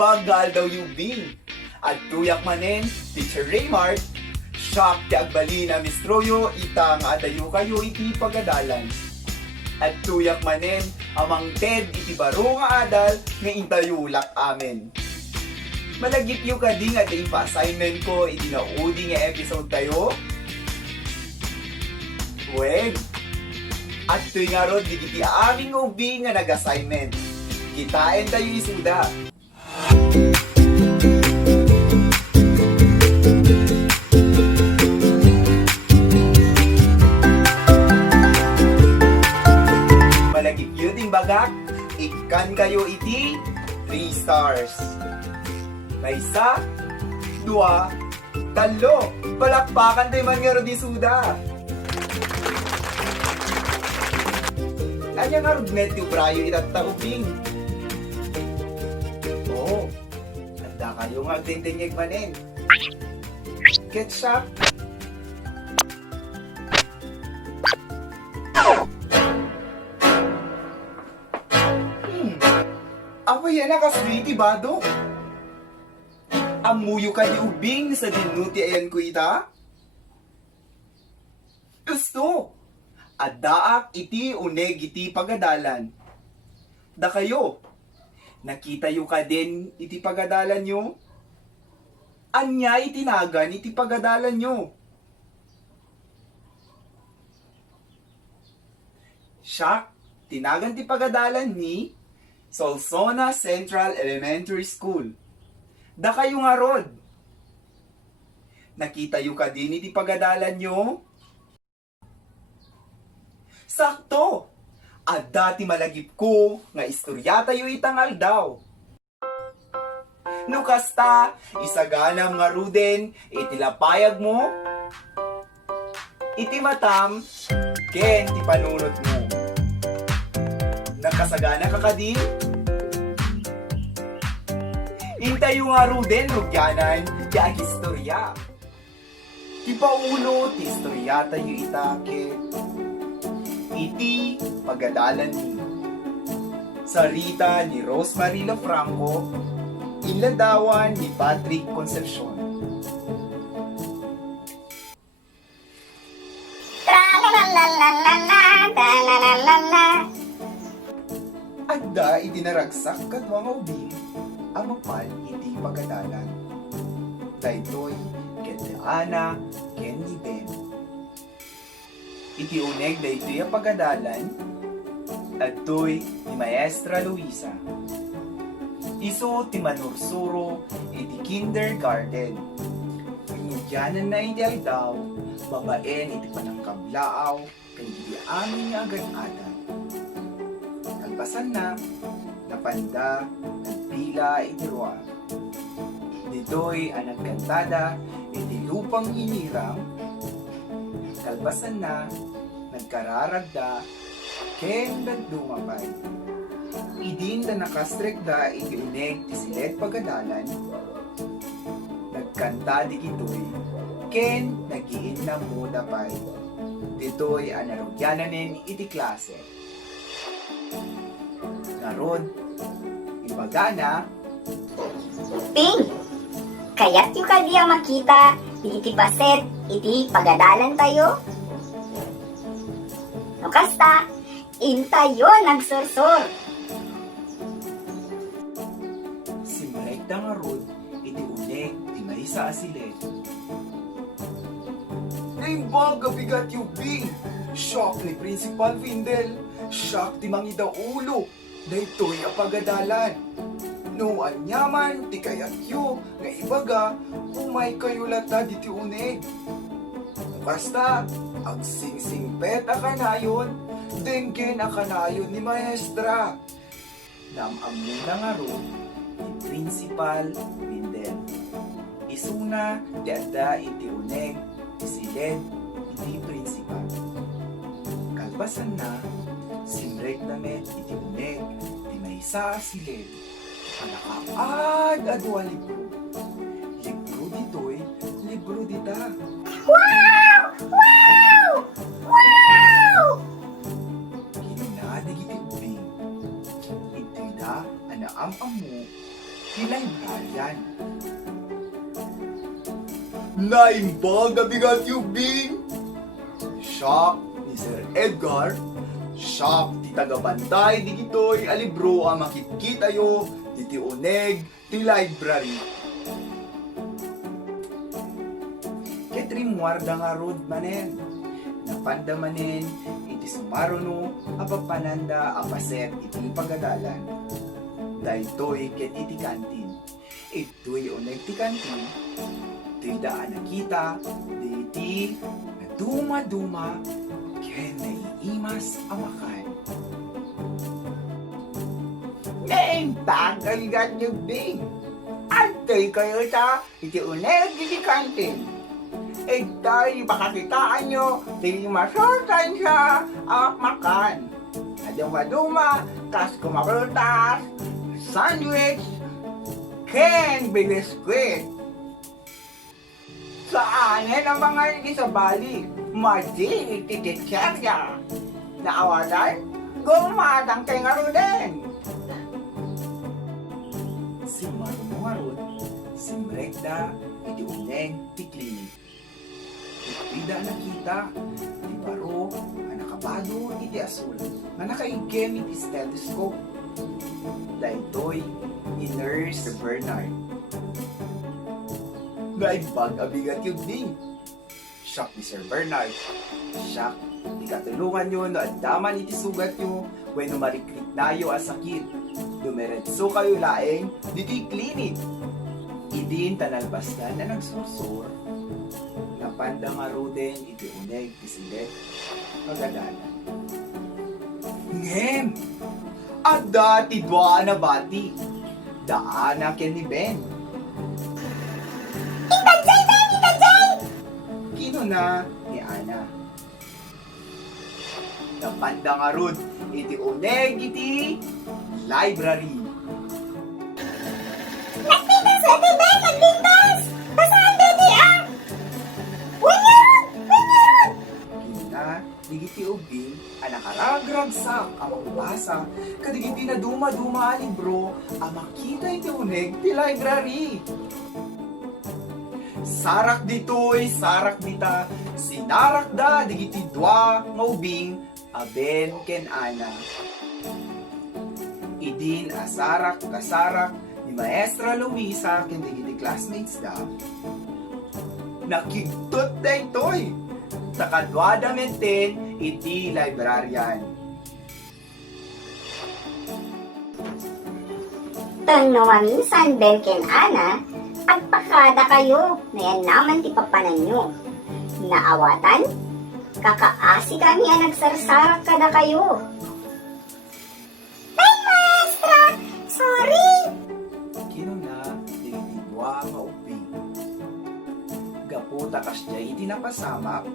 bagal daw yubing. At tuyak manen, Teacher Raymart, shock ti agbali na mistroyo, itang adayo kayo iti pagadalan. At tuyak manen, amang Ted iti baro nga adal, nga intayulak amen. Malagip yu ka di nga di pa-assignment ko, iti naudi nga episode tayo. Weng! At tuy nga ron, di iti aming ubi nga nag-assignment. Kitain tayo isuda. Malagip yu ting bagak, ikan kayo iti 3 stars. May isa, 2, 3, palakpakan tayo man nga ron di suda. Anya nga ron medyo brayo itatauping. Oo, handa kayo nga tintingig manin. Ketchup. Away yan nakasweety ba, Dok? Amuyo ka di ubing sa dinuti ayan ko ita? Gusto! Adaak iti uneg iti pagadalan. Da kayo, nakita yu ka din iti pagadalan nyo? Anya itinagan iti pagadalan nyo? Siya, tinagan ti pagadalan ni Solsona Central Elementary School. Da kayo nga rod. Nakita yu ka din iti pagadalan nyo? Sakto! At dati malagip ko nga istorya tayo itangal daw. No kasta, isaganam nga ruden, itilapayag mo, itimatam, ken ti panunot mo. Nagkasagana ka kadi? Intayo nga ruden, lugyanan, kaya istorya. Ti paulo, ti istorya tayo itake. Iti pagadalan ni Sarita ni Rosemary Lafranco, inladawan ni Patrick Concepcion. Adda itinaragsak katwa nga ubing amapal iti pagadalan. Daytoy ken ni Ana ken ni Ben. Iti uneg daytoy a pagadalan, adtoy ni Maestra Luisa. Isu ti manursuro iti kindergarten. Pinigyanan na iti aldaw, babaen iti panangkablaaw, kay iti amin nga agad-agad. Nagpasan na, napanda, nagpila iti ruwa. Ditoy ang nagkantada, iti lupang inirang, kalbasan na, nagkararagda, ken nagdumapay. Idin na nakastrekda iti uneg ti silet pagadalan, nagkanta di gitoy, ken nagiin na muda pay. Ditoy ang narugyananin iti klase. Narod, ibagana, Ping! Kaya't yung kadi ang makita, iti paset, iti pagadalan tayo. No kasta, intayo nagsursur. simrek da nga rod, iti uneg ti maysa a silet. Naimbag bigat yung bing! Shock ni Principal Vindel! Shock ti mangida ulo! Daytoy a pagadalan! No anyaman ti kayat yu nga ibaga umay kayo lata di ti uneg. Basta ang sing-singpet a kanayon denggen a kanayon ni Maestra. Namamon na nga ro ni Principal Vindel. Isuna ti adda iti uneg ti silid iti principal. Kalpasan na simrek namet iti uneg ti maysa a silid. Nakaad adwa libro. Libro ditoy, libro dita. Wow! Wow! Wow! Kinunada giti ubing. Iti na anaam-amu, kilay Naimbag abigat yung Bing! Shock ni Sir Edgar. Shock ti tagabantay di gito'y alibro ang makikita yo ti uneg ti library. Ketrim warda nga road manen. Napanda manen iti sumaruno apapananda apaset iti pagadalan. Daytoy ket iti kantin. Ito'y uneg ti kantin. Ito'y daan nakita di iti duma-duma ken naiimas amakan. Main bagal gat nyo Bing. Antay kayo sa iti uneg iti kantin. Tayo makakitaan nyo di masortan siya makan. Aduma-duma kas kumakultas sandwich ken biliskwit. Saanin ang mga hindi sa bali? Madi itititsyarya. Naawadan? Gumadang kay nga din. Si Marunwarun, si Mrekda, iti uneng ti klinik. Ipida nakita, ti baro, ang nakabado iti asul, na nakaigem iti stethoscope. Daytoy, ni Nurse Bernard. Naimbag abigat yung Bing. Shock ni Sir Bernard. Shock, ikatulungan nyo no andaman iti sugat nyo when marikrik na yo ang sakit. Dumiretso kayo laeng diti klinik. Idin tanalbaskan na nagsursur. Napanda nga roden iti uneg ti silet pagadalan. Ngem! Ada ti dua na bati. Daan na ken ni Ben. Kino na ni Ana. Napanda nga rod iti uneg iti library. Nagpintas sa tibay! Nagpintas! Basaan din niya! Winyarod! Winyarod! Kino na digiti ubing ang nakaragragsak ang magbasa kadigiti na duma-duma ang libro ang makita iti uneg ti library. Sarak ditoy, sarak dita, sinarak da, digiti dua, ngaubing, aben ken Ana. Idin asarak, kasarak, ni Maestra Luisa, ken digiti classmates da. Nakigtot da itoy, takadwada menten, iti librarian. Tano maminsan Ben ken Ana, agpakada kayo na yan naman ti papanan nyo. Naawatan? Kakaasi kami ang nagsarsarak kada kayo. Ay, maestra! Sorry! Kino na, digiti dua, ngaubing. Gaputa kasya iti napasamak,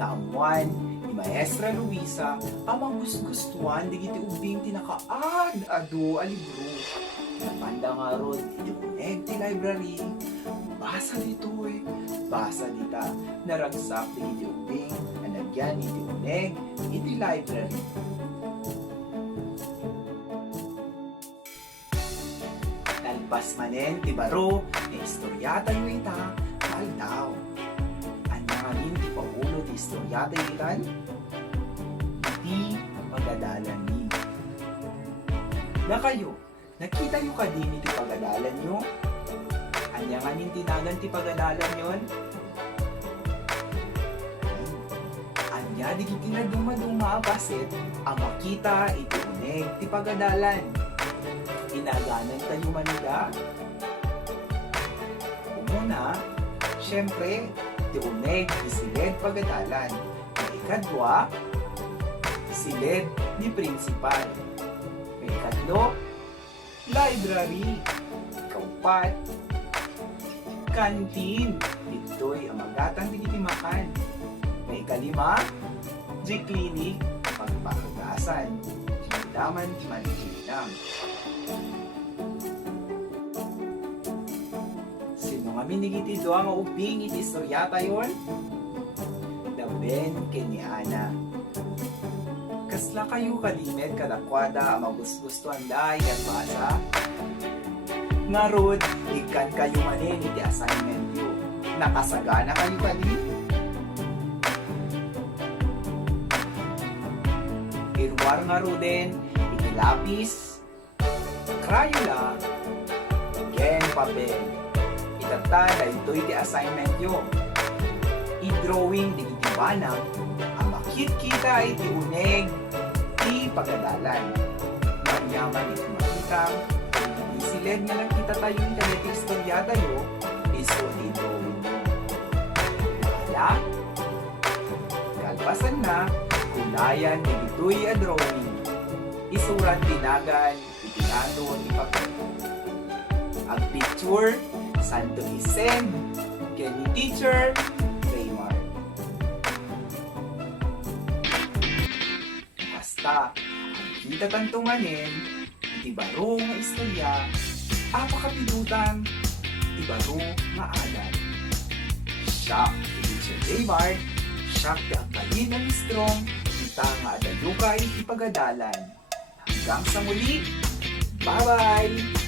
naamuan, ni Maestra Luisa, amang gustuhan digiti ubing tinakaad ado alibro. Napanda nga ron, iti uneg ti library. Basa ditoy, basa dita, naragsak digiti ubing, anagyan iti uneg, iti library. Nalpas manen ti baro, ni istoryata yu ita, daw. Anya ngamin ti paulo ti istoryata yu itan, iti pagadalan ni. Na kayo, nakita nyo ka din iti pagadalan nyo? Anya nga nin tinagan ti pagadalan yon? Anya di kiti na duma-duma basit ang makita iti uneg ti pagadalan. Inaganan tayo manida? Umuna, syempre, ti uneg ti silid pagadalan. Ikadwa, silid ni principal. Ikatlo, library. Kaupat, kantin. Ito'y ang magatang digiti makan. May kalima, di klinik, pagpakagasan. Daman di maligidang. Sino nga minigiti doang nga uping iti istoryata yon? Daben ken ni Ana. Kasla kayo kalimed kadakwada ang magusgustuhan da ikat basa? Nga rod, ikan kayo manin iti assignment yo. Nakasagana kayo kani? Irwar nga ruden, itilapis, Crayola, ken papel. Itata daytoy ti assignment yo. I-drawing di itibanang, ang makit-kita iti uneg, ti pagadalan. Manyaman iti makita, isilid nga nakita tayong kaniti istorya tayo, iso di drawing. Wala? Kalpasan na, kulayan di ito'y a drawing. Isurat tinagan, itinado ni papel. Ang picture, santo isend, kay ni teacher, Raymar. Basta, ang kita tantunganin, iti baro nga istorya, apakapilutan, iti baro nga adan. Siya, ti teacher Raymar, siya ti agbalin ng strong, kita nga adaluka iti pagadalan. Hanggang sa muli, bye-bye!